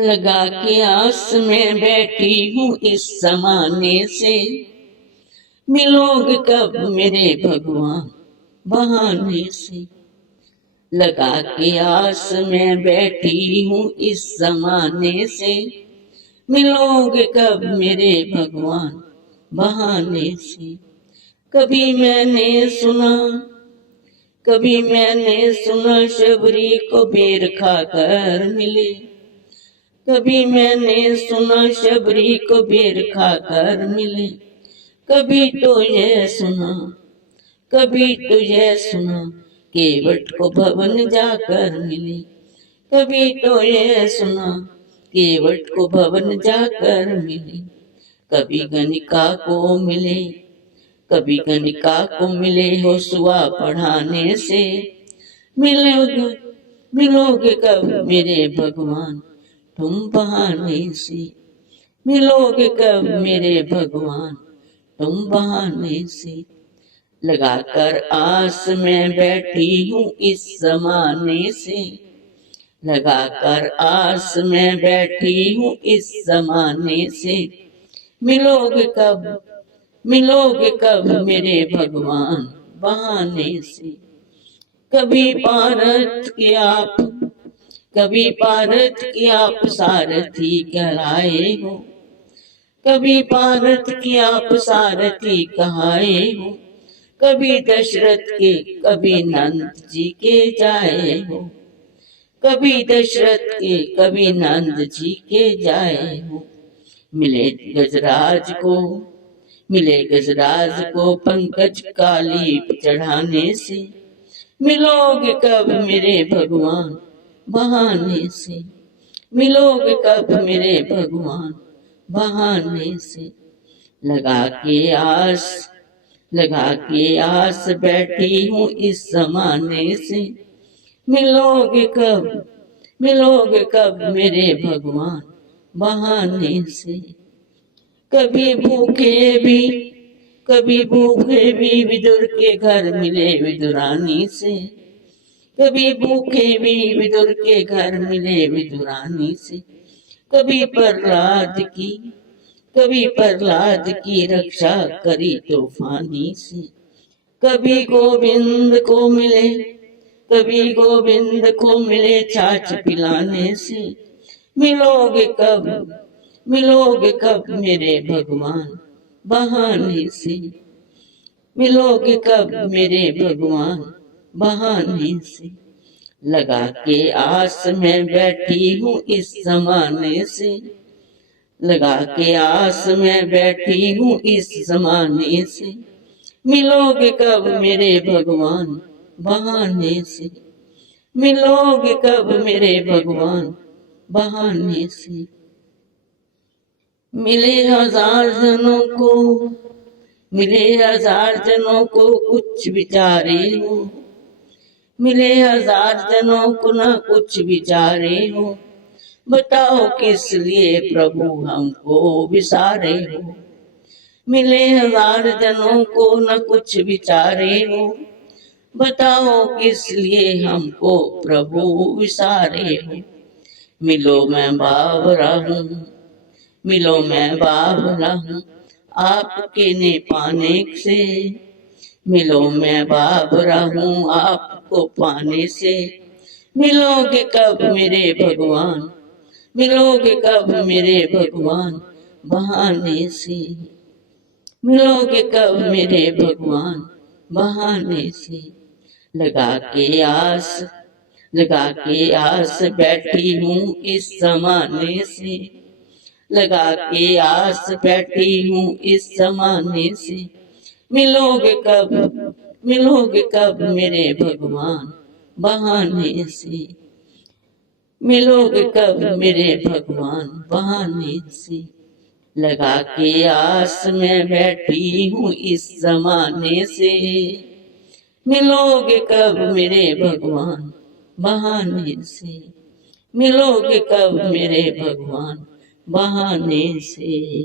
लगा के आस में बैठी हूँ इस जमाने से, मिलोगे कब मेरे भगवान बहाने से। लगा के आस में बैठी हूँ इस जमाने से, मिलोगे कब मेरे भगवान बहाने से। कभी मैंने सुना शबरी को बेर खाकर मिले। कभी मैंने सुना शबरी को बेर खाकर मिले। कभी तो यह सुना केवट को भवन जाकर मिले। कभी तो यह सुना केवट को भवन जाकर मिले। कभी गणिका को मिले हो सुआ पढ़ाने से। मिलोगे कब मेरे भगवान तुम बहाने से। मिलोगे कब मेरे भगवान तुम बहाने से। लगाकर आस में बैठी हूँ इस जमाने से। लगाकर आस में बैठी हूँ इस जमाने से। मिलोगे कब मेरे भगवान बहाने से। कभी पारत के आप सारथी कहलाए हो। कभी पारत के आप सारथी कहाए हो। कभी दशरथ के कभी नंद जी के जाए हो। कभी दशरथ के कभी नंद जी के जाए हो। मिले गजराज को पंकज कालीप चढ़ाने से। मिलोगे कब मेरे भगवान बहाने से। मिलोगे कब मेरे भगवान बहाने से। लगा के आस बैठी हूँ इस जमाने से। मिलोगे कब मेरे भगवान बहाने से। कभी भूखे भी विदुर के घर मिले विदुरानी से। कभी भूखे भी विदुर के घर मिले विदुरानी से। कभी प्रहलाद की रक्षा करी तूफानी से। कभी गोविंद को मिले छाछ पिलाने से। मिलोगे कब मेरे भगवान बहाने से। मिलोगे कब मेरे भगवान बहाने से। लगा के आस में बैठी हूँ इस जमाने से। लगा के आस में बैठी हूँ इस जमाने से। मिलोगे कब मेरे भगवान बहाने से। मिलोगे कब मेरे भगवान बहाने से। मिले हजार जनों को कुछ विचारे हो। मिले हजार जनों को ना कुछ विचारे हो। बताओ किस लिए प्रभु हमको विसारे हो। मिले हजार जनों को न कुछ विचारे हो। बताओ किस लिए हमको प्रभु विसारे हो। मिलो मैं बावरा हूँ आपके ने पाने से। मिलो मैं बावरा हूँ आपको पाने से। मिलोगे कब मेरे भगवान बहाने से। मिलोगे कब मेरे भगवान बहाने से। लगा के आस बैठी हूँ इस जमाने से। लगा के आस बैठी हूँ इस जमाने से। मिलोगे कब मेरे भगवान बहाने से। मिलोगे कब मेरे भगवान बहाने से। लगा के आस में बैठी हूँ इस जमाने से। मिलोगे कब मेरे भगवान बहाने से। मिलोगे कब मेरे भगवान बहाने से।